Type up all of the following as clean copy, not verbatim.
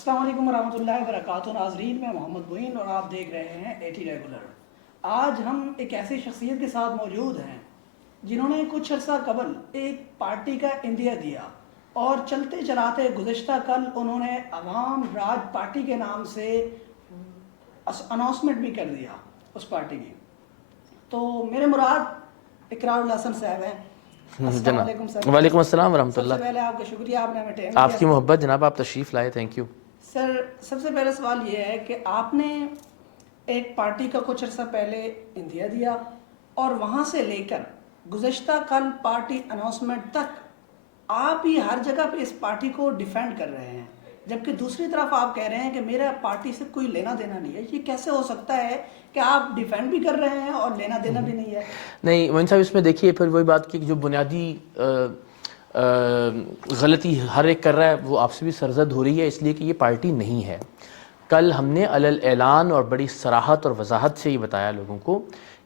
السلام علیکم ورحمۃ اللہ وبرکاتہ ناظرین، میں محمد معین اور آپ دیکھ رہے ہیں ایٹی ریگولر۔ آج ہم ایک ایسی شخصیت کے ساتھ موجود ہیں جنہوں نے کچھ عرصہ قبل ایک پارٹی کا اندیا دیا اور چلتے چلاتے گزشتہ کل انہوں نے عوام راج پارٹی کے نام سے اناؤنسمنٹ بھی کر دیا اس پارٹی کی۔ تو میرے مراد اقرار الحسن صاحب ہیں۔ السلام علیکم سر۔ وعلیکم السلام ورحمۃ سب اللہ۔ سے پہلے آپ کا شکریہ، آپ نے ہمیں ٹائم آپ کی محبت جناب، آپ تشریف لائے، تھینک یو سر۔ سب سے پہلا سوال یہ ہے کہ آپ نے ایک پارٹی کا کچھ عرصہ پہلے اندیا دیا اور وہاں سے لے کر گزشتہ کل پارٹی اناؤنسمنٹ تک آپ ہی ہر جگہ پہ اس پارٹی کو ڈیفینڈ کر رہے ہیں، جبکہ دوسری طرف آپ کہہ رہے ہیں کہ میرا پارٹی سے کوئی لینا دینا نہیں ہے۔ یہ کیسے ہو سکتا ہے کہ آپ ڈیفینڈ بھی کر رہے ہیں اور لینا دینا بھی نہیں ہے؟ نہیں معین صاحب، اس میں دیکھیے پھر وہی بات کی جو بنیادی غلطی ہر ایک کر رہا ہے وہ آپ سے بھی سرزد ہو رہی ہے، اس لیے کہ یہ پارٹی نہیں ہے۔ کل ہم نے علی الاعلان اور بڑی صراحت اور وضاحت سے یہ بتایا لوگوں کو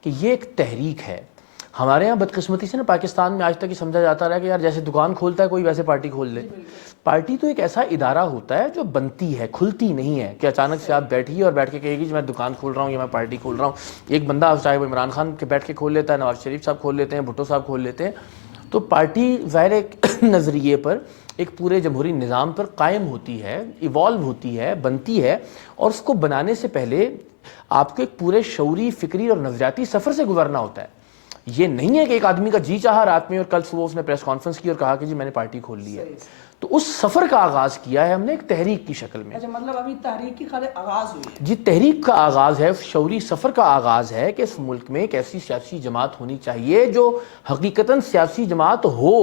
کہ یہ ایک تحریک ہے۔ ہمارے یہاں بدقسمتی سے نا پاکستان میں آج تک یہ سمجھا جاتا رہا کہ یار جیسے دکان کھولتا ہے کوئی ویسے پارٹی کھول لے۔ پارٹی تو ایک ایسا ادارہ ہوتا ہے جو بنتی ہے، کھلتی نہیں ہے کہ اچانک سے آپ بیٹھیے اور بیٹھ کے کہے گی میں دکان کھول رہا ہوں یا میں پارٹی کھول رہا ہوں۔ ایک بندہ چاہے وہ عمران خان کے بیٹھ کے کھول لیتا ہے، نواز شریف صاحب کھول لیتے ہیں، بھٹو صاحب کھول لیتے ہیں۔ تو پارٹی ظاہر ایک نظریے پر، ایک پورے جمہوری نظام پر قائم ہوتی ہے، ایوالو ہوتی ہے، بنتی ہے، اور اس کو بنانے سے پہلے آپ کو ایک پورے شعوری، فکری اور نظریاتی سفر سے گزرنا ہوتا ہے۔ یہ نہیں ہے کہ ایک آدمی کا جی چاہا رات میں اور کل صبح اس نے پریس کانفرنس کی اور کہا کہ جی میں نے پارٹی کھول لی ہے۔ تو اس سفر کا آغاز کیا ہے ہم نے ایک تحریک کی شکل میں۔ اچھا، مطلب ابھی تحریک کی خالی آغاز ہوئی ہے؟ جی، تحریک کا آغاز ہے، شعوری سفر کا آغاز ہے کہ اس ملک میں ایک ایسی سیاسی جماعت ہونی چاہیے جو حقیقتاً سیاسی جماعت ہو۔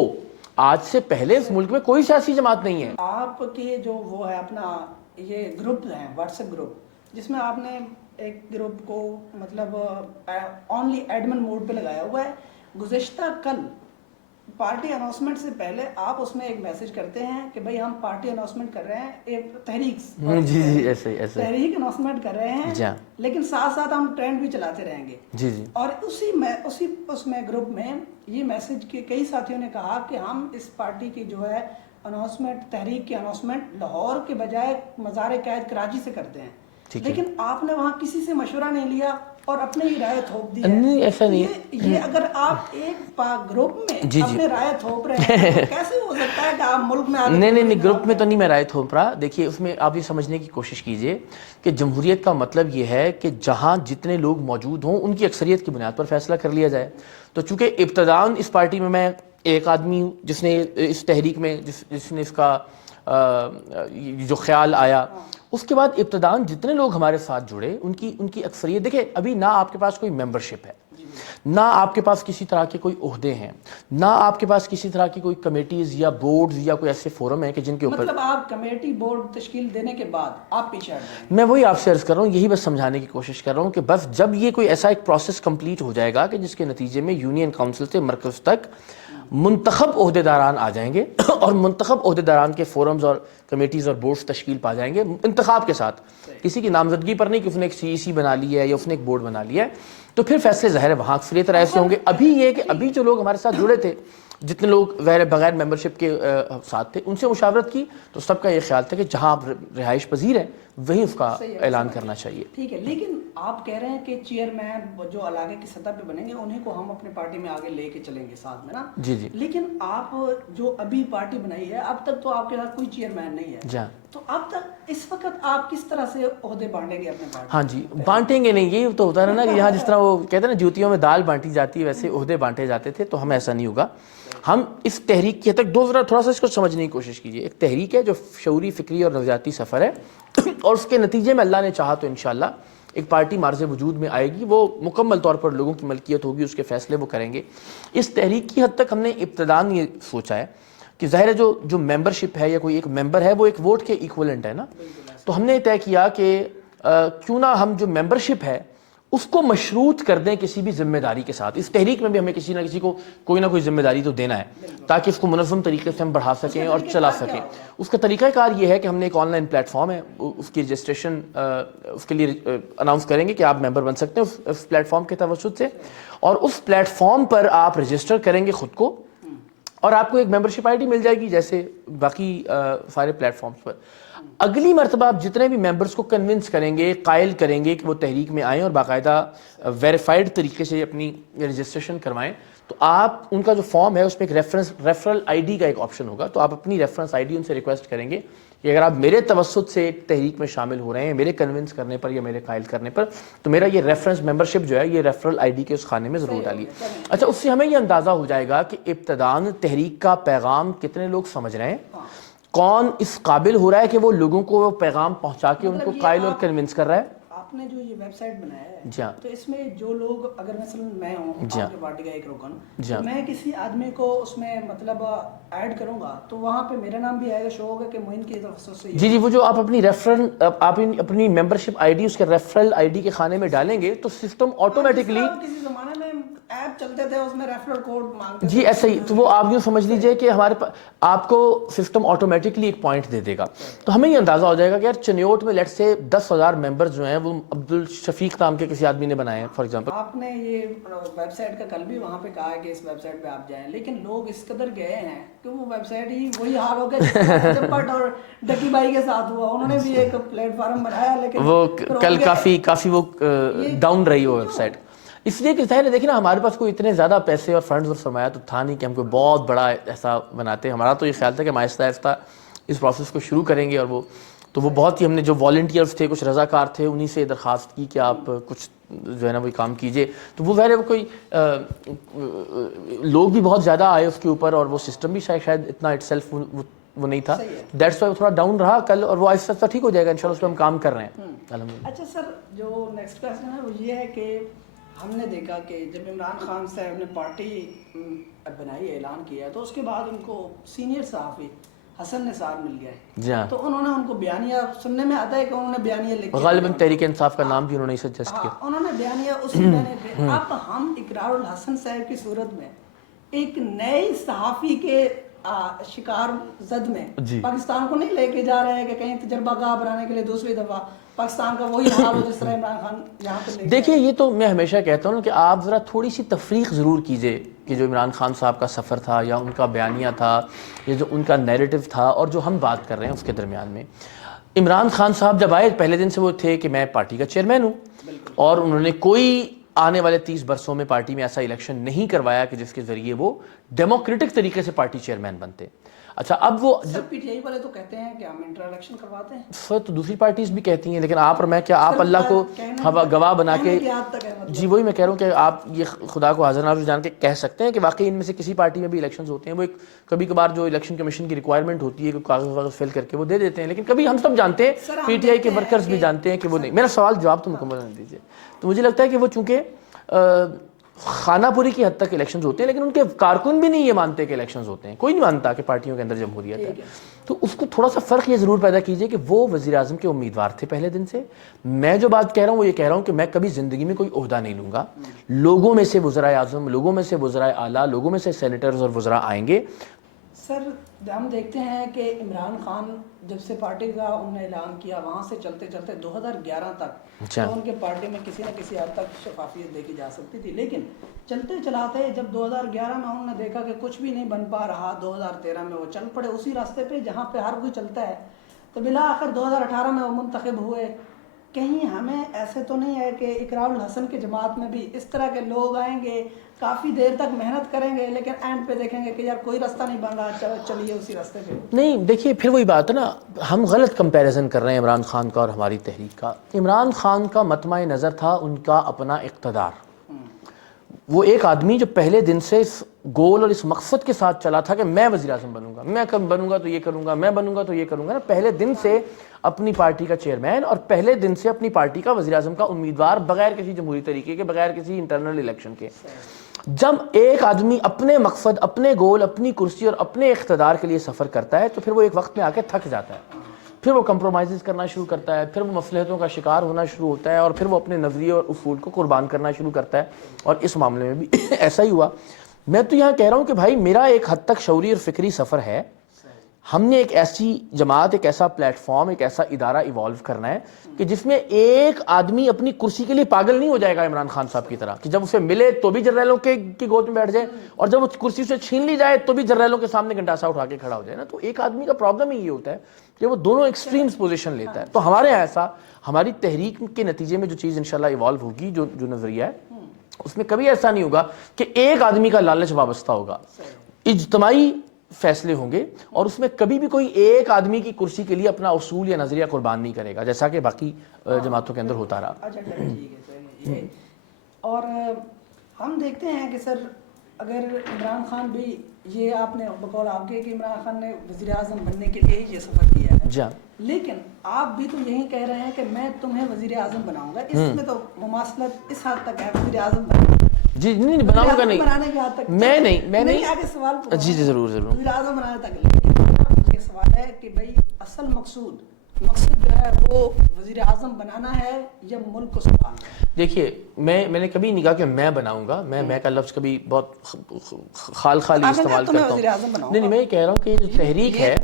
آج سے پہلے اس ملک میں کوئی سیاسی جماعت نہیں ہے۔ آپ کے جو وہ ہے اپنا یہ گروپ ہیں، واٹس ایپ گروپ، جس میں آپ نے ایک گروپ کو مطلب اونلی ایڈمن موڈ پہ لگایا ہوا ہے۔ گزشتہ کل پارٹی اناؤنسمنٹ سے پہلے آپ اس میں ایک میسج کرتے ہیں کہ بھئی ہم پارٹی اناؤنسمنٹ کر رہے ہیں، ایک تحریک جی ایسے تحریک اناؤنسمنٹ کر رہے ہیں، لیکن ساتھ ساتھ ہم ٹرینڈ بھی چلاتے رہیں گے۔ جی اور اس میں گروپ میں یہ میسج کے کئی ساتھیوں نے کہا کہ ہم اس پارٹی کی جو ہے اناؤنسمنٹ، تحریک کی اناؤنسمنٹ لاہور کے بجائے مزار قائد کراچی سے کرتے ہیں، لیکن آپ نے وہاں کسی سے مشورہ نہیں لیا اور اپنے ہی رائے تھوپ دی ہے۔ نہیں، ایسا نہیں ہے۔ یہ اگر آپ ایک گروپ میں اپنے رائے تھوپ رہے ہیں تو کیسے ہو سکتا ہے کہ آپ ملک میں نہیں، گروپ میں تو نہیں میں رائے تھوپ رہا۔ دیکھیے اس میں آپ یہ سمجھنے کی کوشش کیجئے کہ جمہوریت کا مطلب یہ ہے کہ جہاں جتنے لوگ موجود ہوں ان کی اکثریت کی بنیاد پر فیصلہ کر لیا جائے۔ تو چونکہ ابتداً اس پارٹی میں ایک آدمی ہوں جس نے اس تحریک میں جس نے اس کا جو خیال آیا، اس کے بعد ابتداً جتنے لوگ ہمارے ساتھ جڑے ان کی اکثریت، دیکھیں ابھی نہ آپ کے پاس کوئی ممبرشپ ہے، نہ آپ کے پاس کسی طرح کے کوئی عہدے ہیں، نہ آپ کے پاس کسی طرح کی کوئی کمیٹیز یا بورڈز یا کوئی ایسے فورم ہیں کہ جن کے اوپر مطلب آپ کمیٹی بورڈ تشکیل دینے کے بعد آپ پیچھے ہٹ جائیں گے۔ میں وہی آپ سے عرض کر رہا ہوں، یہی بس سمجھانے کی کوشش کر رہا ہوں کہ بس جب یہ کوئی ایسا ایک پروسیس کمپلیٹ ہو جائے گا کہ جس کے نتیجے میں یونین کاؤنسل سے مرکز تک منتخب عہدیداران آ جائیں گے اور منتخب عہدیداران کے فورمز اور کمیٹیز اور بورڈز تشکیل پا جائیں گے انتخاب کے ساتھ، کسی کی نامزدگی پر نہیں کہ اس نے ایک سی ای سی بنا لی ہے یا اس نے ایک بورڈ بنا لیا ہے، تو پھر فیصلے ظاہر ہے وہاں اکثریت رائے سے ہوں گے۔ ابھی یہ کہ ابھی جو لوگ ہمارے ساتھ جڑے تھے، جتنے لوگ بغیر ممبرشپ کے ساتھ تھے، ان سے مشاورت کی تو سب کا یہ خیال تھا کہ جہاں آپ رہائش پذیر ہیں وہیں اس کا اعلان کرنا چاہیے۔ ٹھیک ہے، لیکن آپ کہہ رہے ہیں کہ چیئرمین جو علاقے کی سطح پہ بنیں گے انہیں کو ہم اپنے پارٹی میں آگے لے کے چلیں گے ساتھ میں نا۔ جی لیکن آپ جو ابھی پارٹی بنائی ہے اب تک تو آپ کے ساتھ کوئی چیئرمین نہیں ہے، تو اب تک اس وقت آپ کس طرح سے عہدے بانٹیں گے اپنے پارٹی؟ ہاں جی، بانٹیں گے نہیں، یہ تو ہوتا ہے نا کہ یہاں جس طرح وہ کہتے ہیں نا جوتیوں میں دال بانٹی جاتی ہے، ویسے عہدے بانٹے جاتے تھے، تو ہم ایسا نہیں ہوگا۔ ہم اس تحریک کی حد تک تھوڑا سا اس کو سمجھنے کی کوشش کیجیے۔ ایک تحریک ہے جو شعوری، فکری اور نظریاتی سفر ہے، اور اس کے نتیجے میں اللہ نے چاہا تو انشاءاللہ ایک پارٹی مارز وجود میں آئے گی، وہ مکمل طور پر لوگوں کی ملکیت ہوگی، اس کے فیصلے وہ کریں گے۔ اس تحریک کی حد تک ہم نے ابتداً یہ سوچا ہے کہ ظاہر ہے جو ممبرشپ ہے یا کوئی ایک ممبر ہے وہ ایک ووٹ کے ایکویلنٹ ہے نا، تو ہم نے طے کیا کہ کیوں نہ ہم جو ممبرشپ ہے اس کو مشروط کر دیں کسی بھی ذمہ داری کے ساتھ۔ اس تحریک میں بھی ہمیں کسی نہ کسی کو کوئی نہ کوئی ذمہ داری تو دینا ہے تاکہ اس کو منظم طریقے سے ہم بڑھا سکیں اور چلا سکیں۔ اس کا طریقہ کار یہ ہے کہ ہم نے ایک آن لائن پلیٹ فارم ہے، اس کی رجسٹریشن اس کے لیے اناؤنس کریں گے کہ آپ ممبر بن سکتے ہیں اس پلیٹ فارم کے توسط سے، اور اس پلیٹ فارم پر آپ رجسٹر کریں گے خود کو اور آپ کو ایک ممبرشپ آئی ڈی مل جائے گی جیسے باقی سارے پلیٹ فارمز پر۔ اگلی مرتبہ آپ جتنے بھی ممبرس کو کنونس کریں گے, قائل کریں گے کہ وہ تحریک میں آئیں اور باقاعدہ ویریفائڈ طریقے سے اپنی رجسٹریشن کروائیں, تو آپ ان کا جو فارم ہے اس میں ایک ریفرل آئی ڈی کا ایک آپشن ہوگا, تو آپ اپنی ریفرنس آئی ڈی ان سے ریکویسٹ کریں گے کہ اگر آپ میرے توسط سے تحریک میں شامل ہو رہے ہیں, میرے کنونس کرنے پر یا میرے قائل کرنے پر, تو میرا یہ ریفرنس ممبرشپ جو ہے یہ ریفرل آئی ڈی کے اس خانے میں ضرور ڈالیے. اچھا, اس سے ہمیں یہ اندازہ ہو جائے گا کہ ابتداً تحریک کا پیغام کتنے لوگ سمجھ رہے ہیں, کون اس قابل ہو رہا ہے کہ وہ لوگوں کو وہ پیغام پہنچا کے ان کو قائل اور کنونس کر رہا ہے. آپ نے جو یہ ویب سائٹ بنایا ہے, جی ہاں, تو اس میں جو لوگ, اگر مثلا میں ہوں جی آپ کی پارٹی کا ایک رکن, جی تو میں کسی آدمی کو اس میں مطلب ایڈ کروں گا تو وہاں پہ میرا نام بھی آئے گا, شو ہوگا کہ معین کی طرف سے. جی وہ جو آپ اپنی اپنی ممبرشپ آئی ڈی اس کے ریفرل آئی ڈی کے خانے میں ڈالیں گے تو سسٹم آٹومیٹکلی, کسی زمانے میں ایپ چلتے تھے اس میں ریفرل کوڈ مانگتے جی ایسا ہی, تو وہ آپ یوں سمجھ لیجئے کہ ہمارے آپ کو سسٹم آٹومیٹکلی ایک پوائنٹ دے دے گا. تو ہمیں یہ اندازہ ہو جائے گا کہ یار چنیوٹ میں لیٹ سے 10,000 ممبر جو ہیں وہ عبدالشفیق نام کے کسی آدمی نے بنائے ہیں فار ایگزامپل. آپ نے یہ ویب سائٹ کا کل بھی وہاں پہ کہا ہے کہ اس ویب سائٹ پہ آپ جائیں, لیکن لوگ اس قدر گئے ہیں کہ وہ ویب سائٹ ہی وہی حال ہو گیا جب اور ڈکی بائی کے ساتھ ہوا. انہوں نے بھی ایک پلیٹ فارم بنایا لیکن وہ کل کافی وہ ڈاؤن رہی وہ ویب سائٹ, اس لیے کہ ظاہر ہے دیکھیں نا ہمارے پاس کوئی اتنے زیادہ پیسے اور فنڈز اور سرمایہ تو تھا نہیں کہ ہم کوئی بہت بڑا ایسا بناتے. ہمارا تو یہ خیال تھا کہ ہم آہستہ آہستہ اس پروسیس کو شروع کریں گے, اور وہ بہت ہی ہم نے جو والنٹیئرز تھے, کچھ رضاکار تھے, انہی سے درخواست کی کہ آپ کچھ جو ہے نا وہ کام کیجئے. تو وہ ظاہر ہے وہ کوئی لوگ بھی بہت زیادہ آئے اس کے اوپر, اور وہ سسٹم بھی شاید اتنا اٹ سیلف وہ نہیں تھا, دیٹس وائی وہ تھوڑا ڈاؤن رہا کل, اور وہ آہستہ آہستہ ٹھیک ہو جائے گا انشاءاللہ. اس پہ ہم کام کر رہے ہیں الحمدللہ. اچھا سر, جو نیکسٹ کویسچن ہے وہ یہ ہے کہ ہم نے دیکھا کہ جب عمران خان صاحب نے پارٹی بنائی, اعلان کیا, تو اس کے بعد ان کو سینئر صحافی حسن نثار مل گیا ہے. جی ہاں, تو انہوں نے ان کو بیانیہ سننے میں آتا ہے کہ انہوں نے بیانیہ لکھا, غالباً تحریک انصاف کا نام بھی انہوں نے سجیسٹ کیا. انہوں نے بیانیہ اسی بیانیے پہ. اب ہم اقرار الحسن صاحب کی صورت میں ایک نئے صحافی کے شکار زد میں پاکستان کو نہیں لے کے جا رہے ہیں کہ کہیں تجربہ گاہ بنانے کے لیے دوسری دفعہ پاکستان کا وہی حال ہو جس طرح عمران خان یہاں پہ لے. دیکھیے یہ تو میں ہمیشہ کہتا ہوں کہ آپ ذرا تھوڑی سی تفریق ضرور کیجئے کہ جو عمران خان صاحب کا سفر تھا یا ان کا بیانیہ تھا یا جو ان کا نیریٹو تھا اور جو ہم بات کر رہے ہیں اس کے درمیان میں. عمران خان صاحب جب آئے پہلے دن سے وہ تھے کہ میں پارٹی کا چیئرمین ہوں, اور انہوں نے کوئی آنے والے 30 برسوں میں پارٹی میں ایسا الیکشن نہیں کروایا کہ جس کے ذریعے وہ ڈیموکریٹک طریقے سے پارٹی چیئرمین بنتے. اچھا, اب وہ پی ٹی آئی والے تو کہتے ہیں کہ ہم انٹر الیکشن کرواتے ہیں, سر تو دوسری پارٹیز بھی کہتی ہیں, لیکن آپ اور میں کیا آپ اللہ کو گواہ بنا کے, جی وہی میں کہہ رہا ہوں کہ آپ یہ خدا کو حاضر ناظر جان کے کہہ سکتے ہیں کہ واقعی ان میں سے کسی پارٹی میں بھی الیکشنز ہوتے ہیں, وہ ایک کبھی کبھار جو الیکشن کمیشن کی ریکوائرمنٹ ہوتی ہے کہ کاغذ واغذ فل کر کے وہ دے دیتے ہیں, لیکن کبھی ہم سب جانتے ہیں پی ٹی آئی کے ورکرز بھی جانتے ہیں کہ وہ نہیں. میرا سوال جواب تو مکمل نہیں دیجیے. تو مجھے لگتا ہے کہ وہ چونکہ خانہ پوری کی حد تک الیکشنز ہوتے ہیں, لیکن ان کے کارکن بھی نہیں یہ مانتے کہ الیکشنز ہوتے ہیں, کوئی نہیں مانتا کہ پارٹیوں کے اندر جمہوریت ہے. تو اس کو تھوڑا سا فرق یہ ضرور پیدا کیجئے کہ وہ وزیر اعظم کے امیدوار تھے پہلے دن سے. میں جو بات کہہ رہا ہوں وہ یہ کہہ رہا ہوں کہ میں کبھی زندگی میں کوئی عہدہ نہیں لوں گا. لوگوں میں سے وزرائے اعظم, لوگوں میں سے وزرائے اعلیٰ, لوگوں میں سے سینیٹرز اور وزراء آئیں گے. سر ہم دیکھتے ہیں کہ عمران خان جب سے پارٹی کا انہوں نے اعلان کیا وہاں سے چلتے چلتے 2011 تک تو ان کے پارٹی میں کسی نہ کسی حد تک شفافیت دیکھی جا سکتی تھی, لیکن چلتے چلاتے جب 2011 میں انہوں نے دیکھا کہ کچھ بھی نہیں بن پا رہا, 2013 میں وہ چل پڑے اسی راستے پہ جہاں پہ ہر کوئی چلتا ہے, تو بالآخر 2018 میں وہ منتخب ہوئے. کہیں ہمیں ایسے تو نہیں ہے کہ اقرار الحسن کی جماعت میں بھی اس طرح کے لوگ آئیں گے, کافی دیر تک محنت کریں گے, لیکن اینڈ پہ دیکھیں گے کہ یار کوئی راستہ نہیں بن رہا, چلیے اسی راستے پہ. نہیں دیکھیے پھر وہی بات ہے نا, ہم غلط کمپیریزن کر رہے ہیں عمران خان کا اور ہماری تحریک کا. عمران خان کا مطمع نظر تھا ان کا اپنا اقتدار. وہ ایک آدمی جو پہلے دن سے اس گول اور اس مقصد کے ساتھ چلا تھا کہ میں وزیر اعظم بنوں گا, میں کب بنوں گا تو یہ کروں گا, میں بنوں گا تو یہ کروں گا, پہلے دن سے اپنی پارٹی کا چیئرمین اور پہلے دن سے اپنی پارٹی کا وزیر اعظم کا امیدوار, بغیر کسی جمہوری طریقے کے, بغیر کسی انٹرنل الیکشن کے. جب ایک آدمی اپنے مقصد, اپنے گول, اپنی کرسی اور اپنے اقتدار کے لیے سفر کرتا ہے تو پھر وہ ایک وقت میں آ کے تھک جاتا ہے, پھر وہ کمپرومائزز کرنا شروع کرتا ہے, پھر وہ مصلحتوں کا شکار ہونا شروع ہوتا ہے, اور پھر وہ اپنے نظریے اور اصول کو قربان کرنا شروع کرتا ہے. اور اس معاملے میں بھی ایسا ہی ہوا. میں تو یہاں کہہ رہا ہوں کہ بھائی میرا ایک حد تک شعوری اور فکری سفر ہے. ہم نے ایک ایسی جماعت, ایک ایسا پلیٹ فارم, ایک ایسا ادارہ ایوالو کرنا ہے کہ جس میں ایک آدمی اپنی کرسی کے لیے پاگل نہیں ہو جائے گا عمران خان صاحب کی طرح, کہ جب اسے ملے تو بھی جرنیلوں کی گود میں بیٹھ جائے, اور جب اس کرسی سے چھین لی جائے تو بھی جرنیلوں کے سامنے گنڈاسا اٹھا کے کھڑا ہو جائے نا. تو ایک آدمی کا پرابلم ہی یہ ہوتا ہے کہ وہ دونوں ایکسٹریمز پوزیشن لیتا ہے. تو ہمارے یہاں ایسا, ہماری تحریک کے نتیجے میں جو چیز انشاءاللہ ایوالو ہوگی, جو نظریہ ہے, اس میں کبھی ایسا نہیں ہوگا کہ ایک آدمی کا لالچ وابستہ ہوگا. اجتماعی فیصلے ہوں گے, اور اس میں کبھی بھی کوئی ایک آدمی کی کرسی کے لیے اپنا اصول یا نظریہ قربان نہیں کرے گا, جیسا کہ باقی جماعتوں کے اندر ہوتا رہا. اچھا ٹھیک ہے. اور ہم دیکھتے ہیں کہ سر اگر عمران خان بھی, یہ آپ نے بقول آپ کے کہ عمران خان نے وزیر اعظم بننے کے لیے ہی یہ سفر کیا ہے, جی, لیکن آپ بھی تو یہی کہہ رہے ہیں کہ میں تمہیں وزیر اعظم بناؤں گا. اس میں تو مماثلت اس حد تک ہے وزیر اعظم بننے. جی نہیں بناؤں گا, نہیں بنانے کی حد تک میں نہیں آگے سوال. جی ضرور وزیر اعظم بنانے تک یہ سوال ہے کہ بھائی اصل مقصد جو ہے وہ وزیر اعظم بنانا ہے یا ملک کو سنبھالنا ہے؟ دیکھیے, میں نے کبھی نہیں کہا کہ میں بناؤں گا. میں کا لفظ کبھی بہت خالی استعمال کرتا ہوں. نہیں, میں یہ کہہ رہا ہوں کہ جو تحریک ہے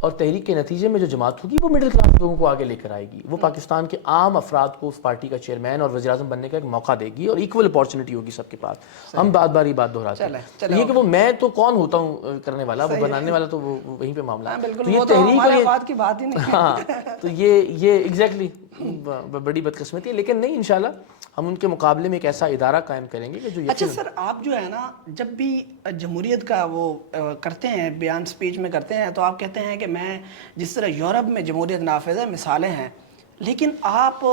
اور تحریک کے نتیجے میں جو جماعت ہوگی وہ مڈل کلاس لوگوں کو آگے لے کر آئے گی. وہ پاکستان کے عام افراد کو اس پارٹی کا چیئرمین اور وزیر اعظم بننے کا ایک موقع دے گی, اور ایکول اپارچونٹی ہوگی سب کے پاس. ہم بار بار یہ بات دہراتے ہیں. یہ کہ وہ میں تو کون ہوتا ہوں کرنے والا, وہ بنانے والا تو وہ وہیں پہ معاملہ ہے. تو یہ تحریک کی بات ہی نہیں. ہاں, تو یہ ایگزیکٹلی بڑی بدقسمتی ہے. لیکن نہیں, انشاءاللہ ہم ان کے مقابلے میں ایک ایسا ادارہ قائم کریں گے کہ جو. اچھا سر, آپ جو ہے نا جب بھی جمہوریت کا وہ کرتے ہیں, بیان سپیچ میں کرتے ہیں, تو آپ کہتے ہیں کہ میں جس طرح یورپ میں جمہوریت نافذ ہے, مثالیں ہیں, لیکن آپ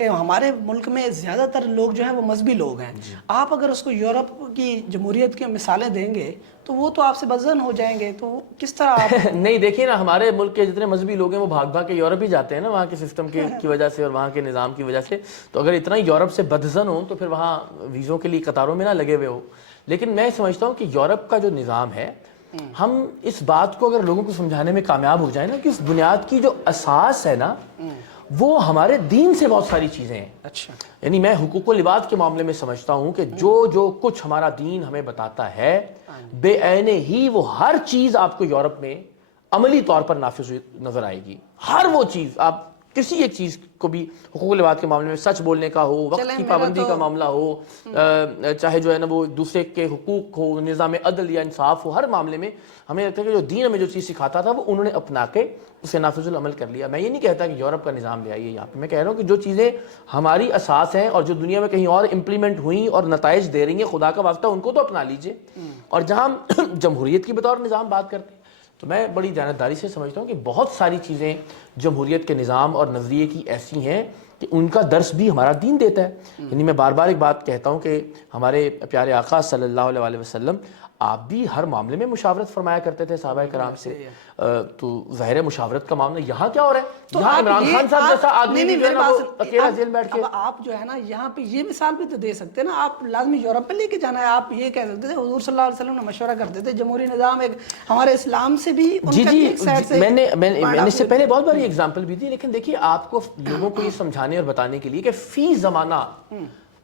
ہمارے ملک میں زیادہ تر لوگ جو ہیں وہ مذہبی لوگ ہیں. آپ اگر اس کو یورپ کی جمہوریت کی مثالیں دیں گے تو وہ تو آپ سے بدظن ہو جائیں گے. تو کس طرح آپ نہیں دیکھیے نا, ہمارے ملک کے جتنے مذہبی لوگ ہیں وہ بھاگ کے یورپ ہی جاتے ہیں نا, وہاں کے سسٹم کی وجہ سے اور وہاں کے نظام کی وجہ سے. تو اگر اتنا ہی یورپ سے بدظن ہو تو پھر وہاں ویزوں کے لیے قطاروں میں نہ لگے ہوئے ہو. لیکن میں سمجھتا ہوں کہ یورپ کا جو نظام ہے, ہم اس بات کو اگر لوگوں کو سمجھانے میں کامیاب ہو جائیں نا کہ اس بنیاد کی جو اساس ہے نا وہ ہمارے دین سے بہت ساری چیزیں ہیں. اچھا, یعنی میں حقوق و لباس کے معاملے میں سمجھتا ہوں کہ جو کچھ ہمارا دین ہمیں بتاتا ہے بے عینے ہی وہ ہر چیز آپ کو یورپ میں عملی طور پر نافذ نظر آئے گی. ہر وہ چیز, آپ کسی ایک چیز کو بھی حقوق و لباس کے معاملے میں, سچ بولنے کا ہو, وقت کی پابندی کا معاملہ ہو, چاہے جو ہے نا وہ دوسرے کے حقوق ہو, نظام عدل یا انصاف ہو, ہر معاملے میں ہمیں لگتا ہے کہ جو دین ہمیں جو چیز سکھاتا تھا وہ انہوں نے اپنا کے اسے نافذ العمل کر لیا. میں یہ نہیں کہتا کہ یورپ کا نظام لے آئیے یہاں پہ, میں کہہ رہا ہوں کہ جو چیزیں ہماری اساس ہیں اور جو دنیا میں کہیں اور امپلیمنٹ ہوئیں اور نتائج دے رہی ہیں, خدا کا واسطہ ان کو تو اپنا لیجئے. اور جہاں ہم جمہوریت کی بطور نظام بات کرتے ہیں تو میں بڑی دیانتداری سے سمجھتا ہوں کہ بہت ساری چیزیں جمہوریت کے نظام اور نظریے کی ایسی ہیں کہ ان کا درس بھی ہمارا دین دیتا ہے. یعنی میں بار بار ایک بات کہتا ہوں کہ ہمارے پیارے آقا صلی اللہ علیہ وسلم آپ بھی ہر معاملے میں مشاورت فرمایا کرتے تھے صحابہ کرام سے. تو ظاہر مشاورت کا معاملہ یہاں کیا ہو رہا ہے؟ یہاں عمران خان صاحب جیسا آدمی بھی جو ہے نا وہ اکیلا جیل بیٹھ کے. آپ جو ہے نا یہاں پہ یہ مثال بھی تو دے سکتے ہیں نا, آپ لازمی یورپ پہ لے کے جانا ہے. آپ یہ کہہ سکتے تھے حضور صلی اللہ علیہ وسلم نے مشورہ کرتے تھے جمہوری نظام ایک ہمارے اسلام سے بھی جی میں نے اس سے پہلے بہت بار یہ ایگزامپل بھی دی. لیکن دیکھیے, آپ کو لوگوں کو یہ سمجھانے اور بتانے کے لیے کہ فی زمانہ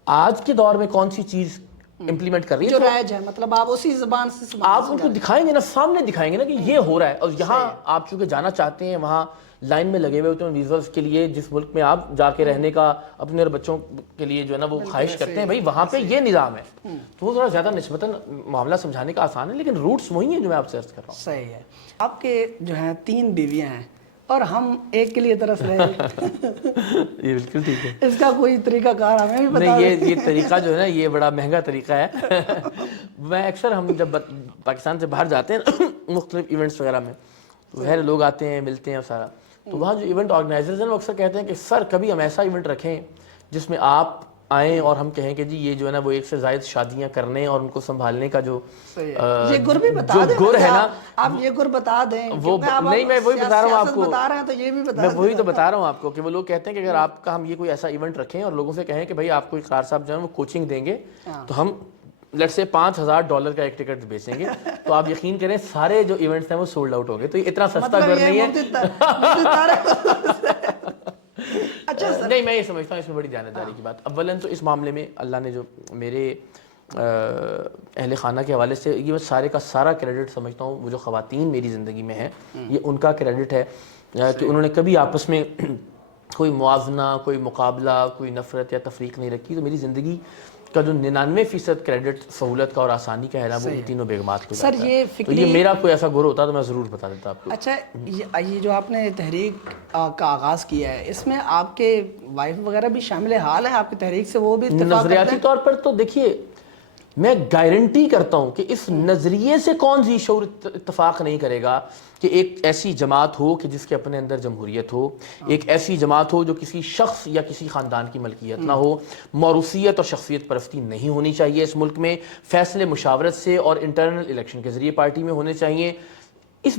آج کے دور میں کون سی چیز امپلیمنٹ کر رہی ہے جو رائج ہے, مطلب آپ اسی زبان سے آپ ان کو دکھائیں گے نا, سامنے دکھائیں گے نا کہ یہ ہو رہا ہے. اور یہاں آپ چونکہ جانا چاہتے ہیں, وہاں لائن میں لگے ہوئے ہوتے ہیں ویزاز کے لیے, جس ملک میں آپ جا کے رہنے کا اپنے اور بچوں کے لیے جو ہے نا وہ خواہش کرتے ہیں, بھائی وہاں پہ یہ نظام ہے. تو وہ تھوڑا زیادہ نسبتاً معاملہ سمجھانے کا آسان ہے, لیکن روٹس وہی ہیں جو میں آپ سے عرض کر رہا ہوں. صحیح ہے. آپ کے جو ہیں 3 بیویاں ہیں اور ہم ایک کے لیے ترس رہے ہیں. یہ بالکل ٹھیک ہے. اس کا کوئی طریقہ کار ہمیں بھی بتا. نہیں, یہ طریقہ جو ہے نا یہ بڑا مہنگا طریقہ ہے. میں اکثر ہم جب پاکستان سے باہر جاتے ہیں مختلف ایونٹس وغیرہ میں, تو لوگ آتے ہیں ملتے ہیں اور سارا, تو وہاں جو ایونٹ آرگنائزرز ہیں وہ اکثر کہتے ہیں کہ سر کبھی ہم ایسا ایونٹ رکھیں جس میں آپ آئیں اور ہم کہیں کہ جی یہ جو ہے نا وہ 1 سے زائد شادیاں کرنے اور ان کو سنبھالنے کا جو یہ گر بھی بتا دیں, گر ہے نا, آپ یہ گر بتا دیں. وہ نہیں, میں وہی بتا رہا ہوں آپ کو, بتا رہے ہیں تو یہ بھی بتا, میں وہی تو بتا رہا ہوں آپ کو کہ وہ لوگ کہتے ہیں کہ اگر آپ کا ہم یہ کوئی ایسا ایونٹ رکھیں اور لوگوں سے کہیں کہ بھائی آپ کو اقرار صاحب جو ہے وہ کوچنگ دیں گے, تو ہم لیٹ سے $5,000 کا ایک ٹکٹ بیچیں گے, تو آپ یقین کریں سارے جو ایونٹس ہیں وہ سولڈ آؤٹ ہو گئے. تو یہ اتنا سستا گر نہیں ہے. نہیں, میں یہ سمجھتا ہوں اس میں بڑی دیانتداری کی بات. اولاً تو اس معاملے میں اللہ نے جو میرے اہل خانہ کے حوالے سے یہ سارے کا سارا کریڈٹ سمجھتا ہوں وہ جو خواتین میری زندگی میں ہیں یہ ان کا کریڈٹ ہے کہ انہوں نے کبھی آپس میں کوئی موازنہ, کوئی مقابلہ, کوئی نفرت یا تفریق نہیں رکھی. تو میری زندگی کا جو 99% کریڈٹ سہولت کا اور آسانی کا ہے نا وہ ان تینوں بیگمات کو سر جاتا ہے۔ یہ تو یہ میرا کوئی ایسا گر ہوتا تو میں ضرور بتا دیتا آپ کو۔ اچھا یہ جو آپ نے تحریک کا آغاز کیا ہے اس میں آپ کے وائف وغیرہ بھی شامل حال ہیں آپ کی تحریک سے، وہ بھی اتفاق کرتے نظریاتی ہیں؟ طور پر تو دیکھیے میں گارنٹی کرتا ہوں کہ اس نظریے سے کون ذی شعور اتفاق نہیں کرے گا کہ ایک ایسی جماعت ہو کہ جس کے اپنے اندر جمہوریت ہو، ایک ایسی جماعت ہو جو کسی شخص یا کسی خاندان کی ملکیت نہ ہو، موروثیت اور شخصیت پرستی نہیں ہونی چاہیے اس ملک میں، فیصلے مشاورت سے اور انٹرنل الیکشن کے ذریعے پارٹی میں ہونے چاہیے،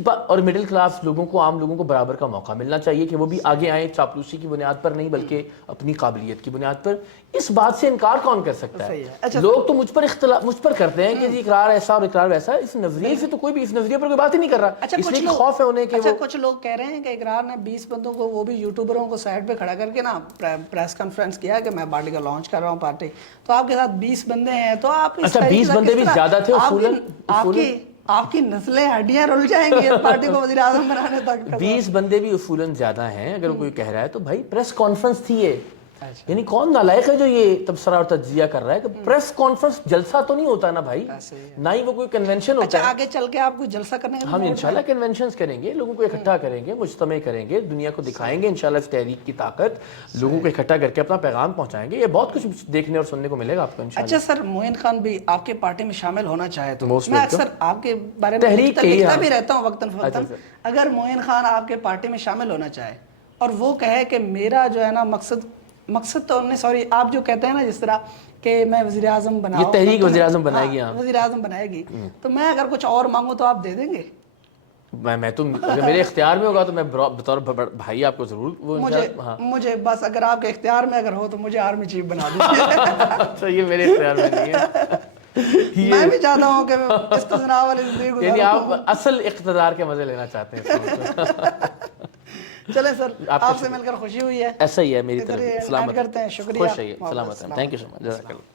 اور مڈل کلاس لوگوں کو، عام لوگوں کو برابر کا موقع ملنا چاہیے کہ وہ بھی آگے آئیں، چاپلوسی کی بنیاد پر نہیں بلکہ اپنی قابلیت کی بنیاد پر۔ اس بات سے انکار کون کر سکتا ہے؟ لوگ تو مجھ پر کرتے ہیں کہ جی اقرار ایسا اور اقرار ویسا، اس نظریے سے تو کوئی بھی اس نظریے پر کوئی بات ہی نہیں کر رہا، اس لیے خوف ہے انہیں کہ اچھا کچھ لوگ کہہ رہے ہیں کہ اقرار نے 20 بندوں کو، وہ بھی یوٹیوبروں کو سائڈ پہ کھڑا کر کے نا پریس کانفرنس کیا کہ میں پارٹی کا لانچ کر رہا ہوں پارٹی، تو آپ کے ساتھ 20 بندے ہیں، تو آپ اچھا 20 بندے بھی زیادہ تھے آپ کی نسلیں ہڈیاں رل جائیں گی پارٹی کو وزیر اعظم بنانے تک۔ 20 بندے بھی اصولاً زیادہ ہیں، اگر کوئی کہہ رہا ہے تو بھائی پریس کانفرنس تھی یہ، یعنی کون نالائق ہے جو یہ تبصرہ اور تجزیہ کر رہا ہے کہ پریس کانفرنس جلسہ تو نہیں ہوتا نا بھائی، نہ ہی وہ کوئی کنونشن ہوتا ہے۔ اچھا آگے چل کے آپ کو جلسہ کرنے کا ہم انشاءاللہ کنونشنز کریں گے، لوگوں کو اکٹھا کریں گے، مجتمع کریں گے، دنیا کو دکھائیں گے انشاءاللہ اس تحریک کی طاقت، لوگوں کو اکٹھا کر کے اپنا پیغام پہنچائیں گے، یہ بہت کچھ دیکھنے اور سننے کو ملے گا آپ کو انشاءاللہ۔ اچھا سر معین خان بھی آپ کے پارٹی میں شامل ہونا چاہے تو میں اکثر آپ کے بارے میں لکھتا بھی رہتا ہوں وقتاً فوقتاً، اگر معین خان آپ کے پارٹی میں شامل ہونا چاہے اور وہ کہے کہ میرا جو ہے نا مقصد تو سوری آپ جو کہتے ہیں نا جس طرح کہ میں وزیر اعظم بناؤں، یہ تحریک وزیر اعظم بنائے گی، وزیر اعظم بنائے گی، تو میں اگر کچھ اور مانگوں تو آپ دے دیں گے؟ میں تو اگر میرے اختیار میں ہوگا تو میں بطور بھائی آپ کو ضرور وہ مجھے بس اگر آپ کے اختیار میں اگر ہو تو مجھے آرمی چیف بنا دیجیے۔ اچھا یہ میرے اختیار میں نہیں ہے، میں بھی چاہتا ہوں کہ میں استثناء والی زندگی گزاروں۔ یعنی آپ اصل اقتدار کے مزے لینا چاہتے ہیں۔ چلیں سر آپ سے مل کر خوشی ہوئی ہے، ایسا ہی ہے میری طرف، سلامت کرتے ہیں، شکریہ، خوش رہیے، سلامت ہیں، تھینک یو سو مچ، جزاک اللہ۔